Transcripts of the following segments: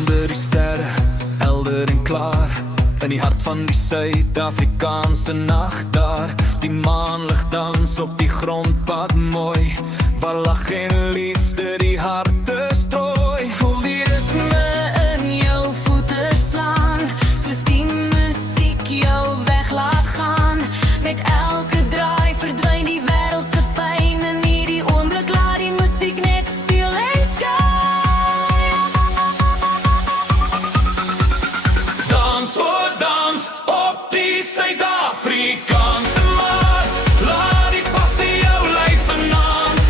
Onder die sterre, helder en klaar, in die hart van die Suid-Afrikaanse nacht daar. Die maanlig dans op die grondpad mooi, waar lag en liefde die harte strooi. Voel die ritme in jou voete slaan, soos die musiek jou weg laat gaan. Met elke draai verdwyn die wêreldse pyn, in hierdie oomblik laat die musiek net speel en skyn. Dans, oh dans, op die Suid-Afrikaanse mark. Laat die passie jou lyf vanaand,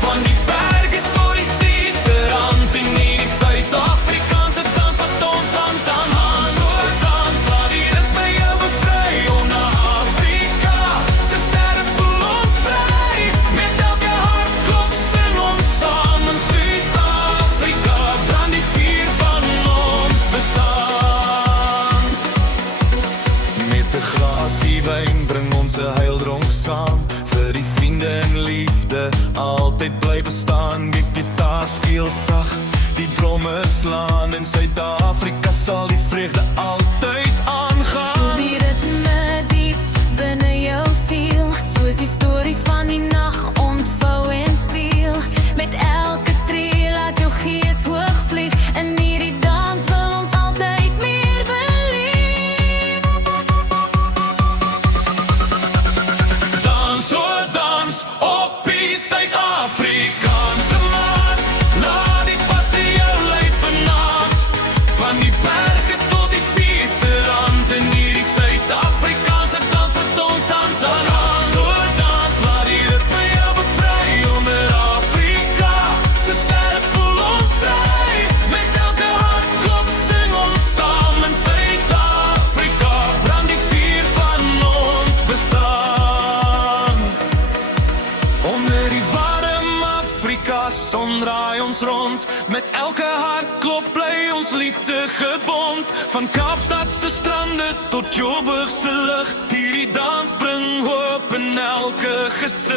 van die berge tot die see se rand. En hierdie Suid-Afrikaanse dans wat ons hand aan hand. Oh dans, laat die ritme jou bevry, om na Afrika se sterre voel ons vry. Met elke hartklop sing ons saam in Suid-Afrika, brand die vuur van ons bestaan. Met 'n glasie wyn bring ons 'n heildronk saam, vir die vriende en liefde altyd bly bestaan. Die gitaar speel sag, die dromme slaan, in Suid-Afrika sal die vreugde altyd Voel aangaan. die ritme diep binne jou siel, soos die stories van die nag ontvou en speel. Met elke tree laat jou gees hoog vlieg, in hierdie dans wil ons altyd meer beleef. Dans, oh dans, op die Suid-Afrikaanse mark. Laat die passie jou lyf vanaand, van die berge tot die see se rand. En hierdie Suid-Afrikaanse dans wat ons hand aan hand. Oh dans, laat die ritme jou bevry, onder Afrika se sterre voel ons vry. Met elke hartklop sing ons saam in Suid-Afrika, brand die vuur van ons bestaan. Onder die warm Afrika son draai ons rond, met elke hartklop bly ons liefde gebond. Van Kaapstad se strande tot Joburg se lug, hierdie dans bring hoop in elke gesig.